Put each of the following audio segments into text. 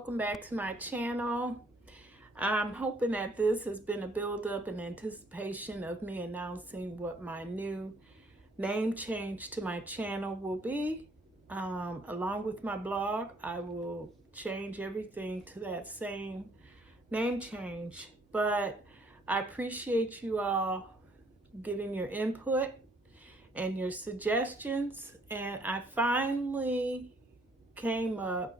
welcome back to my channel. I'm hoping that this has been a build-up in anticipation of me announcing what my new name change to my channel will be. Along with my blog, I will change everything to that same name change. But I appreciate you all giving your input and your suggestions, and I finally came up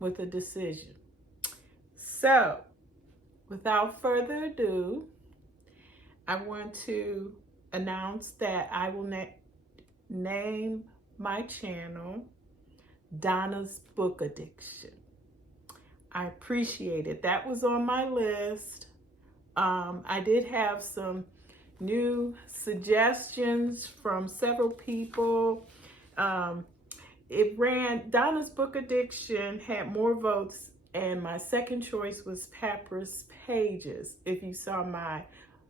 with a decision. So, without further ado, I want to announce that I will name my channel Donna's Book Addiction. I appreciate it. That was on my list. I did have some new suggestions from several people. Donna's Book Addiction had more votes, and my second choice was Papyrus Pages. If you saw my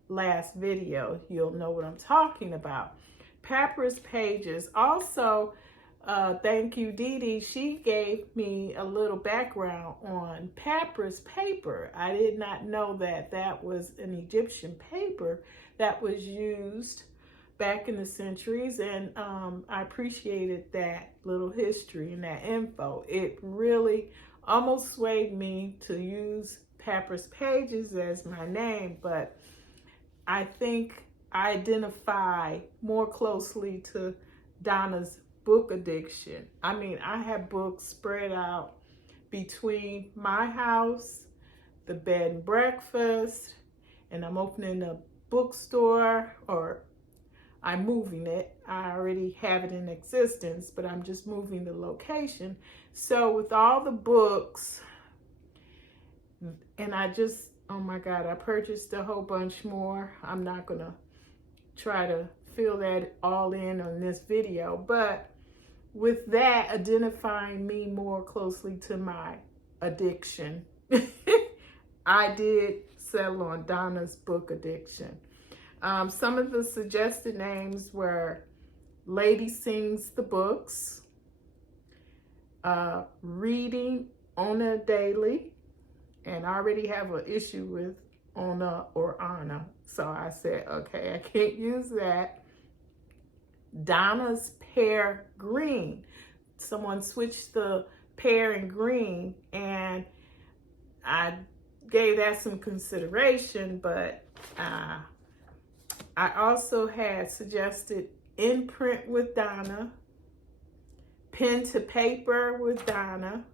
last video, you'll know what I'm talking about. Papyrus Pages. Also, thank you, Dee Dee. She gave me a little background on papyrus paper. I did not know that that was an Egyptian paper that was used back in the centuries, and I appreciated that little history and that info. It really almost swayed me to use Papyrus Pages as my name, but I think I identify more closely to Donna's Book Addiction. I mean, I have books spread out between my house, the bed and breakfast, and I'm opening a bookstore, or I'm moving it. I already have it in existence, but I'm just moving the location. So with all the books, and oh my God, I purchased a whole bunch more. I'm not gonna try to fill that all in on this video, but with that, identifying me more closely to my addiction, I did settle on Donna's Book Addiction. Some of the suggested names were Lady Sings the Books, Reading on a Daily, and I already have an issue with Ona or Anna, so I said, okay, I can't use that. Donna's Pear Green. Someone switched the pear and green, and I gave that some consideration, but I also had suggested Imprint with Donna, Pen to Paper with Donna,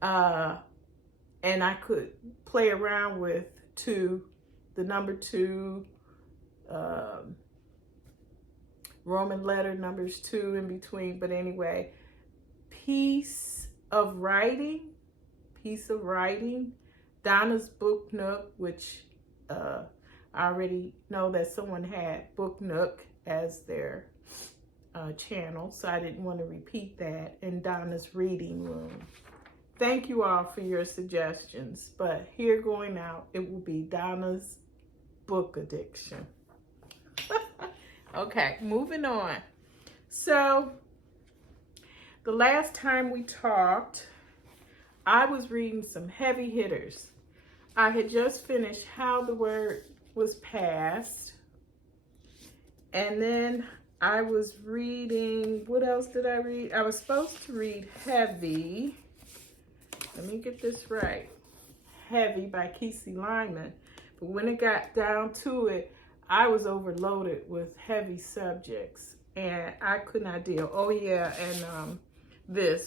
and I could play around with the number 2, Roman letter numbers 2 in between, but anyway, Piece of Writing, Donna's Book Nook, which I already know that someone had Book Nook as their channel, so I didn't want to repeat that, and Donna's Reading Room. Thank you all for your suggestions, but here going out, it will be Donna's Book Addiction. Okay, moving on. So, the last time we talked, I was reading some heavy hitters. I had just finished How the Word Was Passed, and then I was reading, what else did I read? I was supposed to read Heavy. Let me get this right. Heavy by Kiese Laymon. But when it got down to it, I was overloaded with heavy subjects, and I could not deal. Oh yeah, and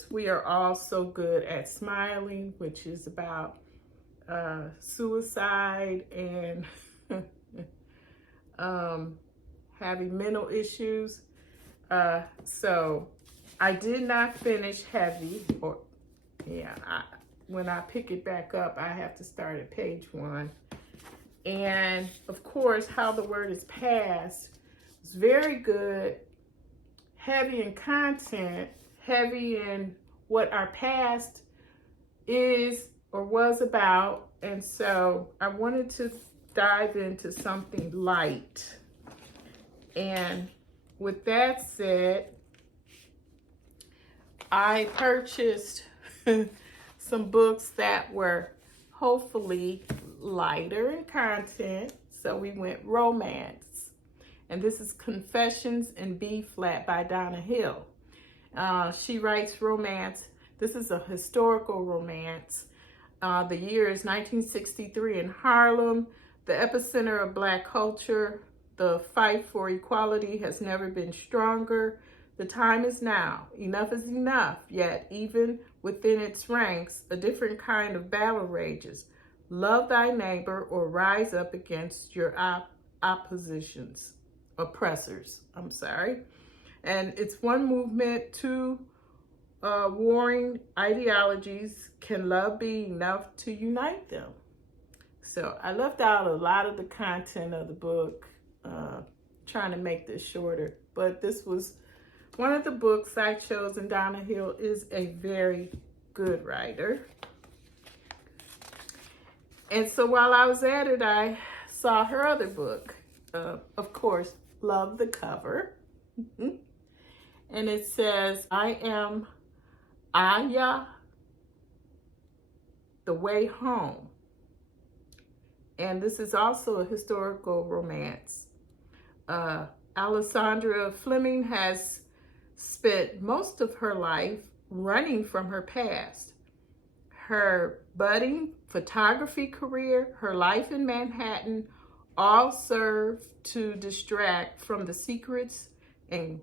We Are All So Good at Smiling, which is about suicide and having mental issues. So I did not finish Heavy, when I pick it back up, I have to start at page 1. And of course, How the Word Is Passed was very good, heavy in content, heavy in what our past is or was about. And so I wanted to dive into something light. And with that said, I purchased some books that were hopefully lighter in content. So we went romance. And this is Confessions in B Flat by Donna Hill. She writes romance. This is a historical romance. The year is 1963 in Harlem, the epicenter of Black culture. The fight for equality has never been stronger. The time is now. Enough is enough. Yet, even within its ranks, a different kind of battle rages. Love thy neighbor or rise up against your oppressors. And it's one movement, two warring ideologies. Can love be enough to unite them? So I left out a lot of the content of the book, trying to make this shorter, but this was one of the books I chose, and Donna Hill is a very good writer. And so while I was at it, I saw her other book, of course, love the cover. And it says, I am Ayah, the Way Home. And this is also a historical romance. Alessandra Fleming has spent most of her life running from her past. Her budding photography career, her life in Manhattan, all serve to distract from the secrets and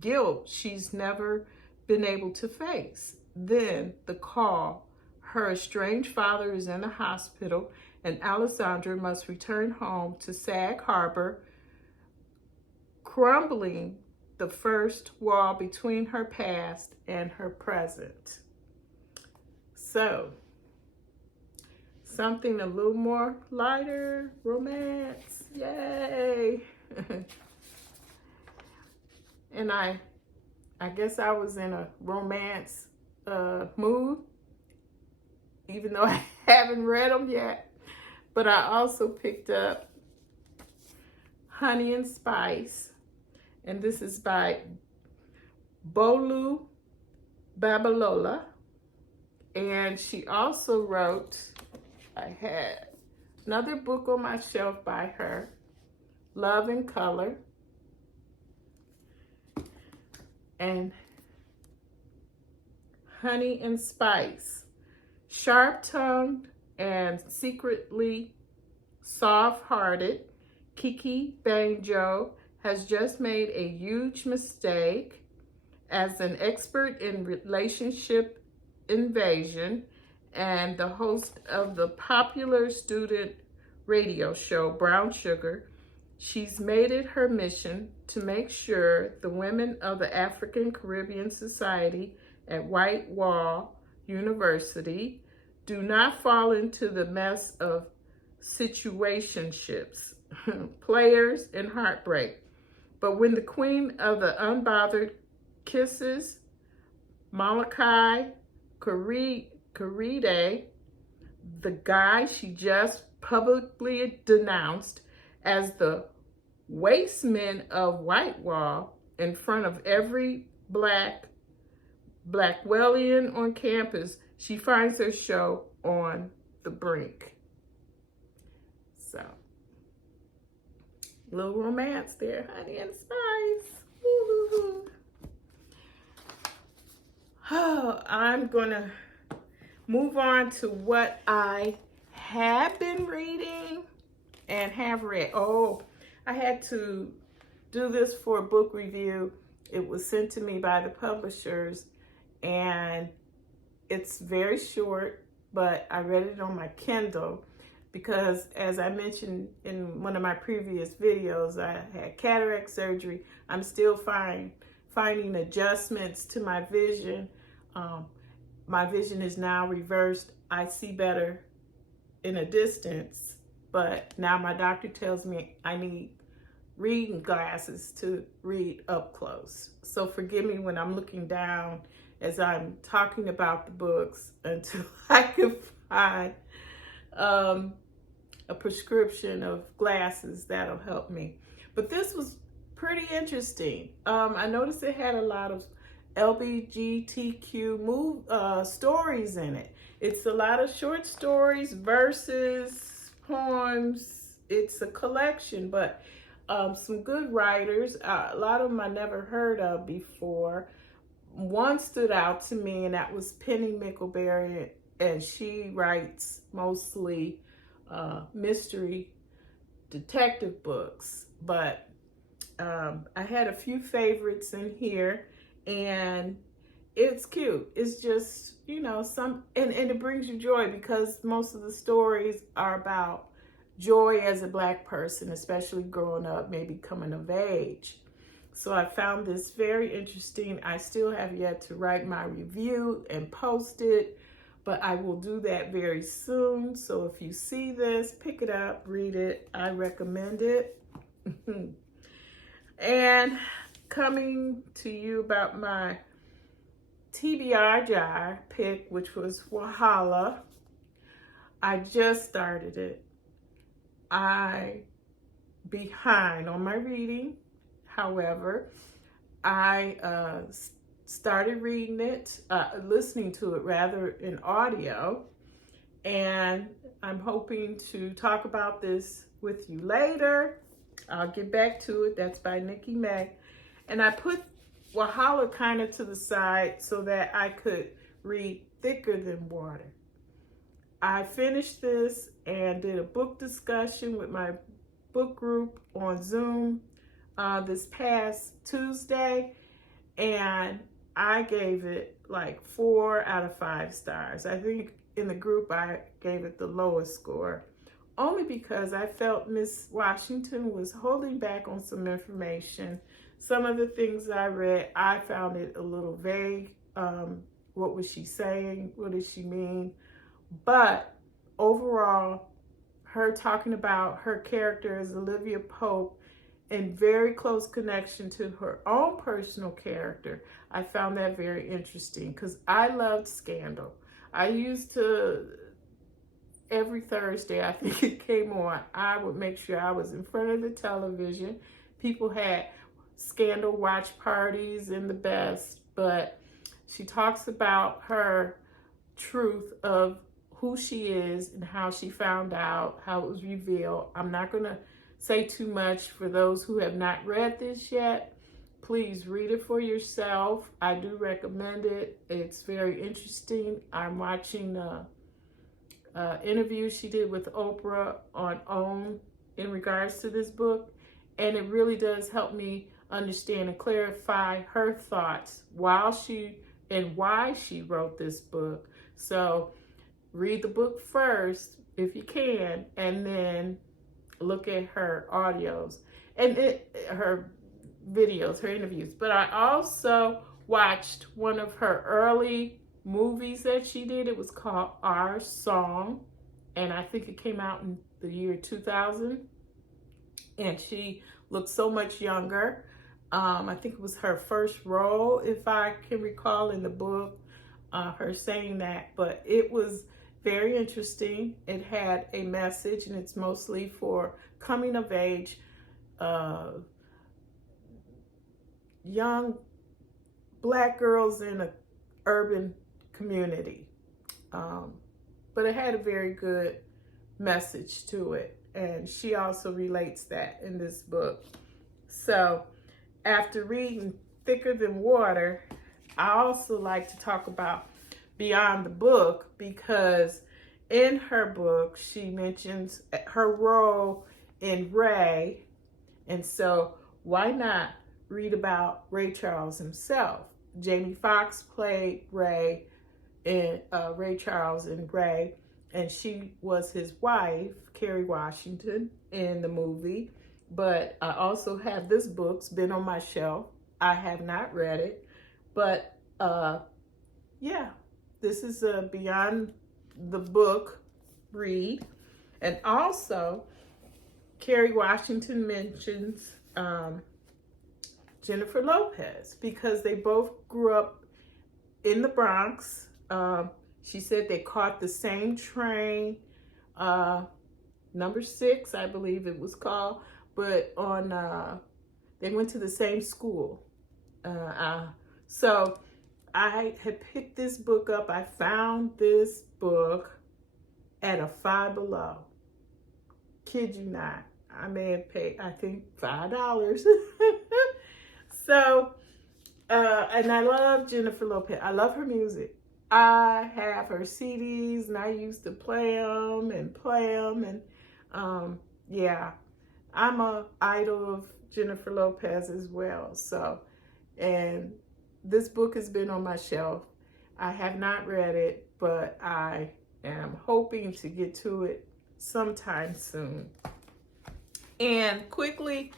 guilt she's never been able to face. Then the call, her estranged father is in a hospital and Alessandra must return home to Sag Harbor, crumbling the first wall between her past and her present. So, something a little more lighter, romance, yay! And I guess I was in a romance mood, even though I haven't read them yet. But I also picked up Honey and Spice, and this is by Bolu Babalola. And she also wrote, I had another book on my shelf by her, Love and Color. And Honey and Spice, sharp-tongued and secretly soft-hearted, Kiki Banjo has just made a huge mistake. As an expert in relationship invasion and the host of the popular student radio show Brown Sugar, she's made it her mission to make sure the women of the African Caribbean Society at White Wall University do not fall into the mess of situationships, players, and heartbreak. But when the queen of the unbothered kisses, Malachi Karide, the guy she just publicly denounced as the wasteman of Whitewall in front of every Blackwellian on campus, she finds her show on the brink. So, little romance there, Honey and Spice. Woo-hoo-hoo. Oh, I'm gonna move on to what I have been reading and have read. Oh, I had to do this for a book review. It was sent to me by the publishers, and it's very short, but I read it on my Kindle because, as I mentioned in one of my previous videos, I had cataract surgery. I'm still finding adjustments to my vision. My vision is now reversed. I see better in a distance, but now my doctor tells me I need reading glasses to read up close. So forgive me when I'm looking down as I'm talking about the books until I can find a prescription of glasses that'll help me. But this was pretty interesting. I noticed it had a lot of LGBTQ stories in it. It's a lot of short stories, verses, poems. It's a collection, but some good writers. A lot of them I never heard of before. One stood out to me, and that was Penny Mickleberry, and she writes mostly mystery detective books. But I had a few favorites in here, and it's cute. It's just, you know, and it brings you joy, because most of the stories are about joy as a Black person, especially growing up, maybe coming of age. So I found this very interesting. I still have yet to write my review and post it, but I will do that very soon. So if you see this, pick it up, read it. I recommend it. And coming to you about my TBR pick, which was Wahala. I just started it. I behind on my reading. However, I started reading it, listening to it rather, in audio, and I'm hoping to talk about this with you later. I'll get back to it. That's by Nikki May. And I put Wahala kind of to the side so that I could read Thicker Than Water. I finished this and did a book discussion with my book group on Zoom this past Tuesday, and I gave it like 4 out of 5 stars. I think in the group I gave it the lowest score, only because I felt Miss Washington was holding back on some information. Some of the things I read, I found it a little vague. What was she saying? What did she mean? But overall, her talking about her character as Olivia Pope in very close connection to her own personal character, I found that very interesting, because I loved Scandal. I used to, every Thursday, I think it came on, I would make sure I was in front of the television. People had Scandal watch parties and the best, but she talks about her truth of who she is and how she found out, how it was revealed. I'm not going to say too much for those who have not read this yet. Please read it for yourself. I do recommend it. It's very interesting. I'm watching an interview she did with Oprah on OWN in regards to this book, and it really does help me understand and clarify her thoughts while she and why she wrote this book. So read the book first if you can, and then look at her audios and her videos, her interviews. But I also watched one of her early movies that she did. It was called Our Song, and I think it came out in the year 2000, and she looked so much younger. I think it was her first role, if I can recall, in the book, her saying that. But it was very interesting. It had a message, and it's mostly for coming of age, young Black girls in an urban community. But it had a very good message to it, and she also relates that in this book. So after reading Thicker Than Water, I also like to talk about beyond the book, because in her book she mentions her role in Ray, and so why not read about Ray Charles himself? Jamie Foxx played Ray in Ray Charles in Ray, and she was his wife, Kerry Washington, in the movie. But I also have this book, it's been on my shelf. I have not read it, but yeah, this is a beyond the book read. And also, Kerry Washington mentions Jennifer Lopez, because they both grew up in the Bronx. She said they caught the same train, number 6, I believe it was called, but they went to the same school. So I had picked this book up. I found this book at a Five Below. Kid you not. I may have paid, I think, $5. So, and I love Jennifer Lopez. I love her music. I have her CDs and I used to play them. And yeah, I'm a idol of Jennifer Lopez as well. So, and this book has been on my shelf. I have not read it, but I am hoping to get to it sometime soon. And quickly,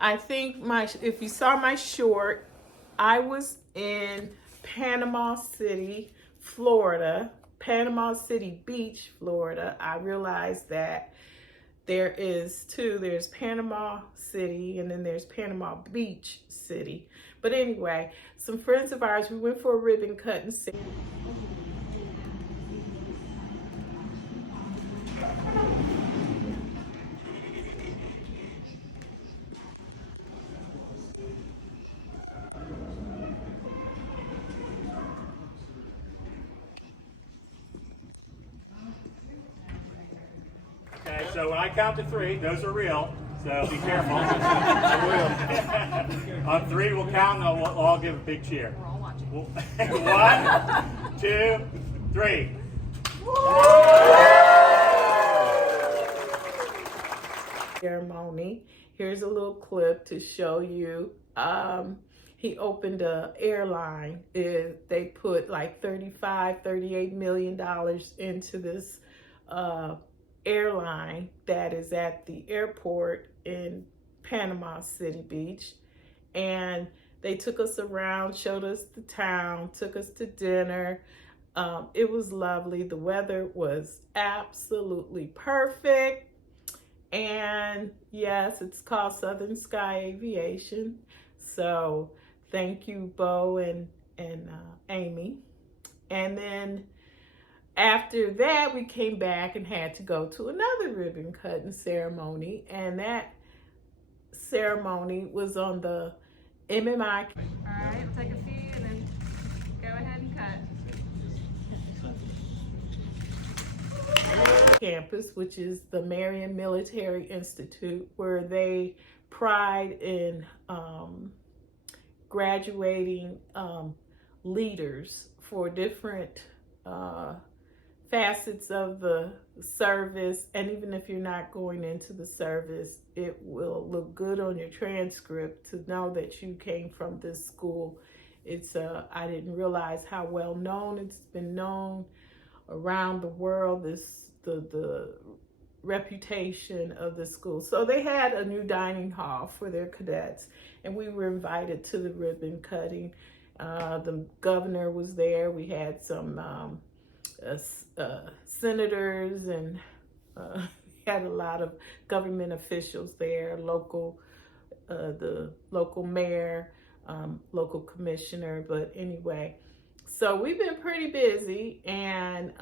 I think if you saw my short, I was in Panama City, Florida, Panama City Beach, Florida. I realized that there's Panama City and then there's Panama Beach City. But anyway, some friends of ours, we went for a ribbon cutting. Okay, so when I count to 3, those are real, so be careful. On 3, we'll count and we'll all give a big cheer. We're all watching. 1, 2, 3. Ceremony. Here's a little clip to show you. He opened an airline. They put like $38 million into this airline that is at the airport in Panama City Beach. And they took us around, showed us the town, took us to dinner. It was lovely. The weather was absolutely perfect. And yes, it's called Southern Sky Aviation. So thank you, Bo and Amy. And then after that, we came back and had to go to another ribbon cutting ceremony. And that ceremony was on the MMI. All right, we'll take a few and then go ahead and cut. Campus, which is the Marion Military Institute, where they pride in graduating leaders for different facets of the service. And even if you're not going into the service, it will look good on your transcript to know that you came from this school. It's I didn't realize how well known it's been known around the world, the reputation of the school. So they had a new dining hall for their cadets, and we were invited to the ribbon cutting. The governor was there. We had some senators, and had a lot of government officials there, the local mayor, local commissioner. But anyway, so we've been pretty busy, and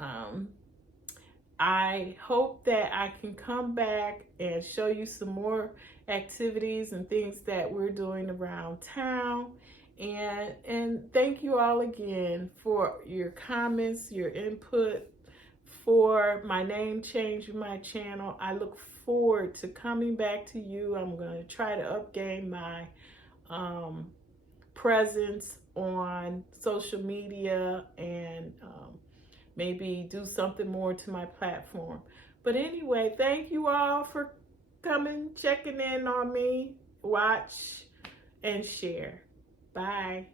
I hope that I can come back and show you some more activities and things that we're doing around town. And thank you all again for your comments, your input, for my name change in my channel. I look forward to coming back to you. I'm going to try to upgain my presence on social media and maybe do something more to my platform. But anyway, thank you all for coming, checking in on me. Watch and share. Bye.